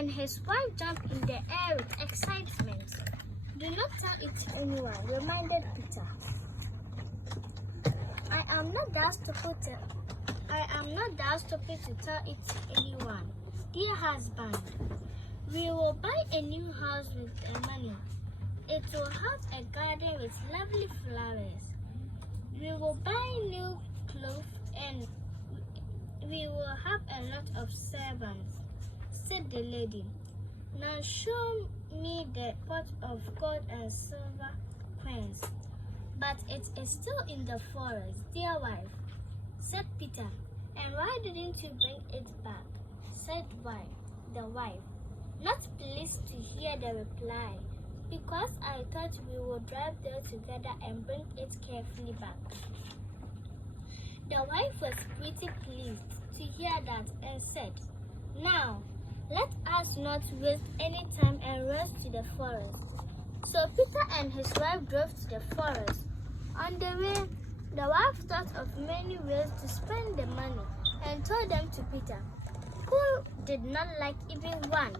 and his wife jumped in the air with excitement. "Do not tell it to anyone," reminded Peter. I am not that stupid to tell it to anyone. Dear husband, we will buy a new house with the money. It will have a garden with lovely flowers. We will buy new clothes and we will have a lot of servants," said the lady. "Now show me the pot of gold and silver coins." "But it is still in the forest, dear wife," said Peter. "And why didn't you bring it back?" said the wife, not pleased to hear the reply. "Because I thought we would drive there together and bring it carefully back." The wife was pretty pleased to hear that and said, "Now, let us not waste any time and rush to the forest." So Peter and his wife drove to the forest. On the way, the wife thought of many ways to spend the money and told them to Peter, who did not like even one.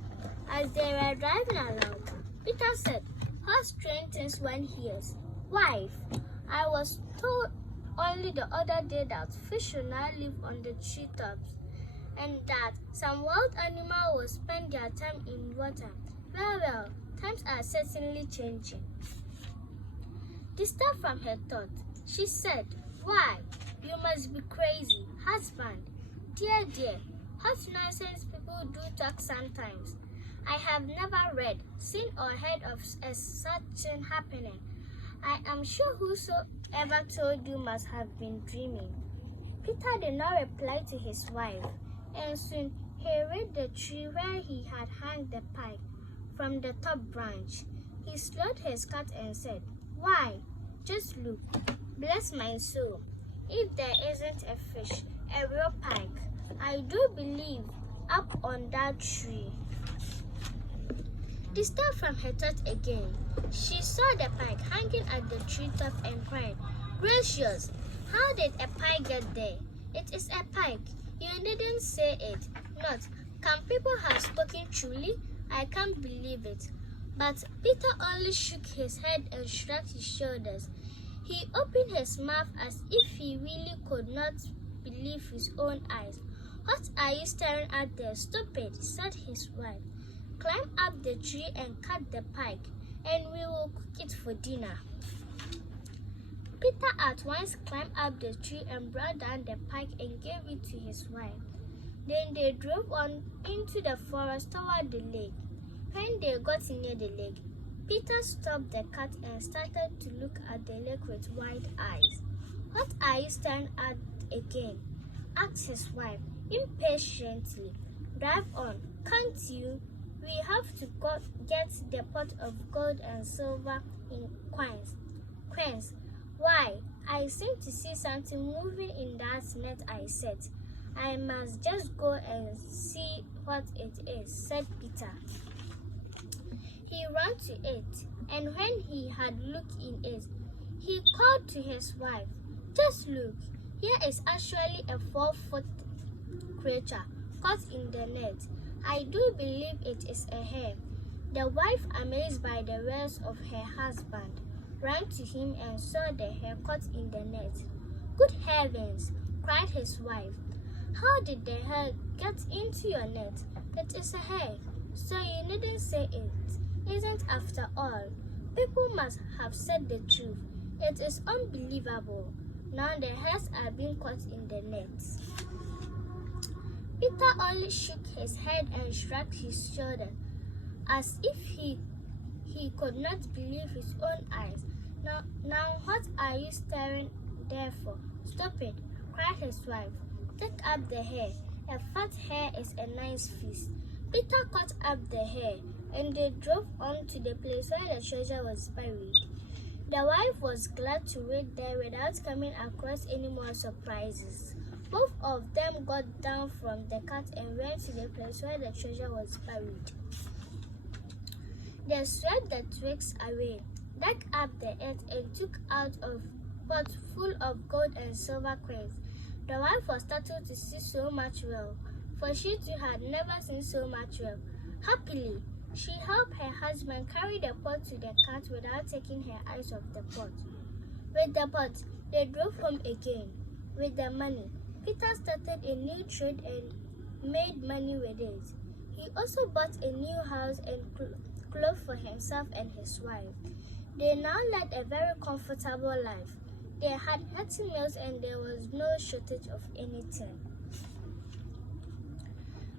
As they were driving along, Peter said, "How strange things one hears. Wife, I was told only the other day that fish should not live on the treetops, and that some wild animal will spend their time in water. Well, times are certainly changing." Disturbed from her thought, she said, "Why, you must be crazy, husband. Dear, what nonsense people do talk sometimes. I have never read, seen or heard of such thing happening. I am sure whosoever told you must have been dreaming." Peter did not reply to his wife, and soon he reached the tree where he had hung the pike from the top branch. He slowed his cat and said, "Why, just look. Bless my soul, if there isn't a fish, a real pike, I do believe, up on that tree." Disturbed from her thought again, she saw the pike hanging at the treetop and cried, "Gracious, how did a pike get there? It is a pike. You didn't say it. Not, can people have spoken truly? I can't believe it." But Peter only shook his head and shrugged his shoulders. He opened his mouth as if he really could not believe his own eyes. "What are you staring at there, stupid?" said his wife. "Climb up the tree and cut the pike, and we will cook it for dinner." Peter at once climbed up the tree and brought down the pike and gave it to his wife. Then they drove on into the forest toward the lake. When they got near the lake, Peter stopped the cat and started to look at the lake with wide eyes. "What are you staring at again?" asked his wife impatiently. "Drive on, can't you? We have to get the pot of gold and silver in coins. Why, I seem to see something moving in that net I set. I must just go and see what it is," said Peter. He ran to it, and when he had looked in it, he called to his wife, "Just look, here is actually a 4-foot creature caught in the net. I do believe it is a hare." The wife, amazed by the words of her husband, ran to him and saw the hare caught in the net. "Good heavens!" cried his wife. "How did the hare get into your net? It is a hare, so you needn't say it isn't after all. People must have said the truth. It is unbelievable. Now the hares are being caught in the nets." Peter only shook his head and shrugged his shoulders, as if he could not believe his own eyes. Now what are you staring there for? Stop it," cried his wife. "Take up the hare. A fat hare is a nice feast." Peter caught up the hare, and they drove on to the place where the treasure was buried. The wife was glad to wait there without coming across any more surprises. Both of them got down from the cart and went to the place where the treasure was buried. They swept the twigs away, dug up the earth, and took out a pot full of gold and silver coins. The wife was startled to see so much wealth, for she too had never seen so much wealth. Happily, she helped her husband carry the pot to the cart without taking her eyes off the pot. With the pot, they drove home again. With the money, Peter started a new trade and made money with it. He also bought a new house and clothes for himself and his wife. They now led a very comfortable life. They had hearty meals and there was no shortage of anything.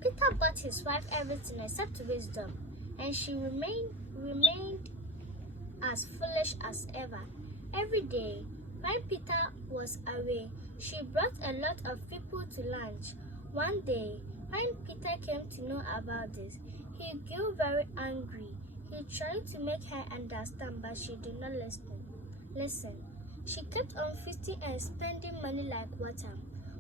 Peter bought his wife everything except wisdom, and she remained as foolish as ever. Every day, when Peter was away, she brought a lot of people to lunch. One day, when Peter came to know about this, he grew very angry. He tried to make her understand, but she did not listen. She kept on feasting and spending money like water.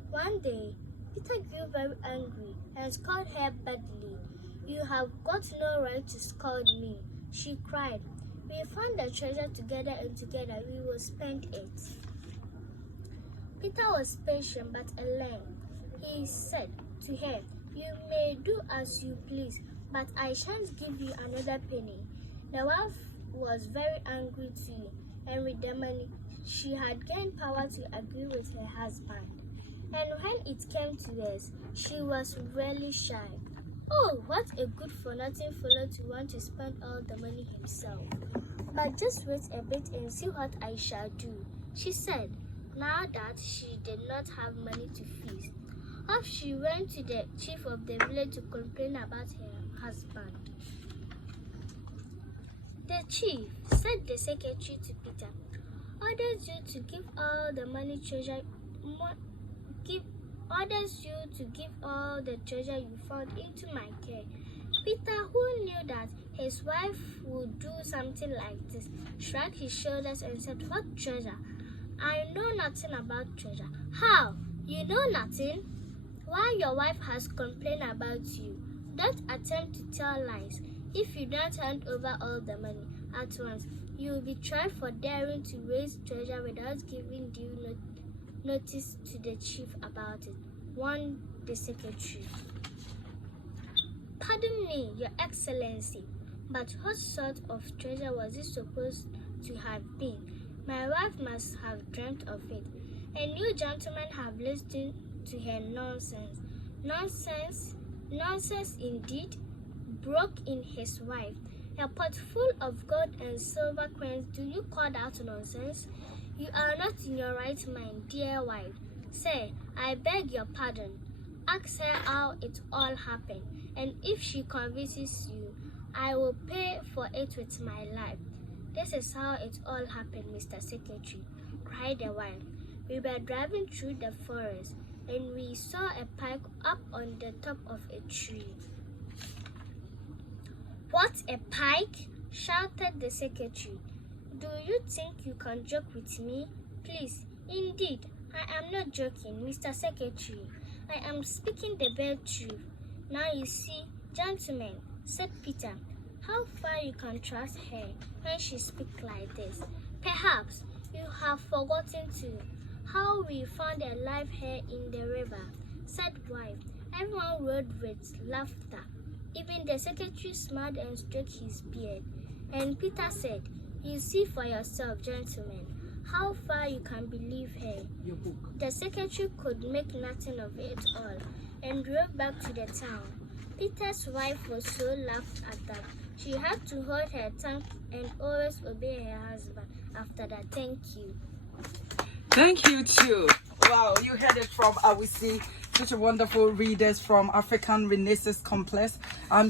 One day, Peter grew very angry and scolded her badly. "You have got no right to scold me," she cried. "We found the treasure together and together we will spend it." Peter was patient but alone. He said to her, "You may do as you please, but I shan't give you another penny." The wife was very angry too, and with the money, she had gained power to agree with her husband. And when it came to this, she was really shy. Oh, what a good-for-nothing fellow to want to spend all the money himself. "But just wait a bit and see what I shall do," she said, now that she did not have money to feast. Off she went to the chief of the village to complain about her husband. The chief said the secretary to Peter, "Orders you to give all the treasure you found into my care." Peter, who knew that his wife would do something like this, shrugged his shoulders and said, "What treasure? I know nothing about treasure." "How? You know nothing? Why, your wife has complained about you. Don't attempt to tell lies. If you don't hand over all the money at once, you will be tried for daring to raise treasure without giving due notice to the chief about it," warned the secretary. "Pardon me, Your Excellency, but what sort of treasure was it supposed to have been? My wife must have dreamt of it, and you gentlemen have listened to her nonsense." "Nonsense? Nonsense indeed," broke in his wife. "A pot full of gold and silver coins, do you call that nonsense? You are not in your right mind, dear wife. Say, I beg your pardon. Ask her how it all happened, and if she convinces you, I will pay for it with my life." "This is how it all happened, Mr. Secretary," cried the wife. "We were driving through the forest, and we saw a pike up on the top of a tree." "What, a pike?" shouted the secretary. "Do you think you can joke with me? Please, indeed, I am not joking, Mr. Secretary. I am speaking the bare truth. Now you see, gentlemen," said Peter, "how far you can trust her when she speaks like this. Perhaps you have forgotten too how we found a live hare in the river," said wife. Everyone roared with laughter. Even the secretary smiled and stroked his beard. And Peter said, "You see for yourself, gentlemen, how far you can believe her." The secretary could make nothing of it all and drove back to the town. Peter's wife was so laughed at that she had to hold her tongue and always obey her husband after that. Thank you. Thank you too. Wow, you heard it from Awusi. Such a wonderful readers from African Renaissance Complex. I'm